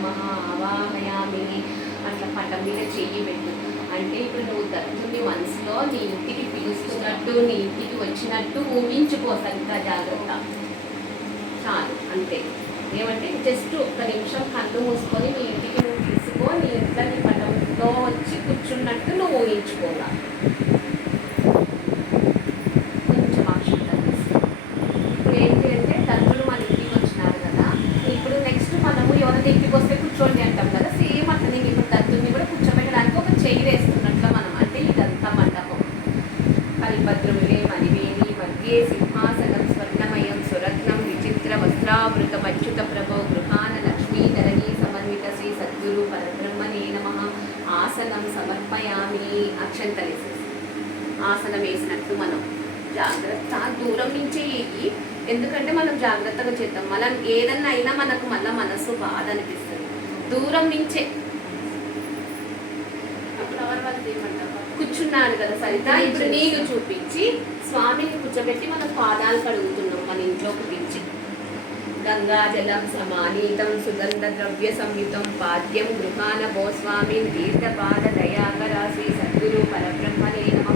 నమ ఆవాహయామి. అట్లా పటం మీద చెయ్యి పెట్టు. అంటే ఇప్పుడు నువ్వు దత్తుని మనసులో నీ ఇంటికి పిలుస్తున్నట్టు, నీ ఇంటికి వచ్చినట్టు ఊహించుకో. సరిగ్గా జాగ్రత్త, చాలు అంతే. ఏమంటే జస్ట్ ఒక్క నిమిషం కళ్ళు మూసుకొని నీ ఇంటికి నువ్వు తీసుకో. నీ ఇంట్లో నీ పటంలో వచ్చి కూర్చున్నట్టు నువ్వు ఊహించుకోగా. కొంచెం అక్షంతలు తీసుకో. ఇప్పుడు ఏంటి అంటే దత్తులు మన ఇంటికి వచ్చినారు కదా, ఇప్పుడు నెక్స్ట్ మనము ఎవరైనా ఇంటికి వస్తే కూర్చోండి అంటాం కదా, సేమ్ అట్లా నేను ఇప్పుడు దత్తుల్ని కూడా కూర్చోబెట్టడానికి ఒక చెయ్యి వేస్తున్నట్లు మనం. అంటే ఇదంతా మండపం. కల్పద్రులే మణివేణి మధ్యే సింహాసనం స్వర్ణమయం సురత్నం విచిత్ర వస్త్రావృతం అచ్యుత ప్రభో గృహాన లక్ష్మీధరణి సమన్విత శ్రీ సద్గురు పరబ్రహ్మణే నమః. ఆసనం సమర్పయామి. అక్షంతలేసేసి ఆసనం వేసినట్టు మనం జాగ్రత్త దూరం నుంచే వేయి. ఎందుకంటే మనం జాగ్రత్తగా చేద్దాం. మనం ఏదన్నా అయినా మనకు మళ్ళీ మనసు బాధ అనిపిస్తుంది. దూరం నుంచే కూర్చున్నాను కదా సరిత, ఇప్పుడు నీళ్ళు చూపించి స్వామిని కూర్చోబెట్టి మనం పాదాలు కడుగుతున్నాం మన ఇంట్లోకి పిలిచి. గంగాజలం సమానీతం సుగంధ ద్రవ్య సంయుతం పాద్యం గృహాన భోస్వామి తీర్థపాద దయాకర శ్రీ సద్గురు పరబ్రహ్మణే నమః.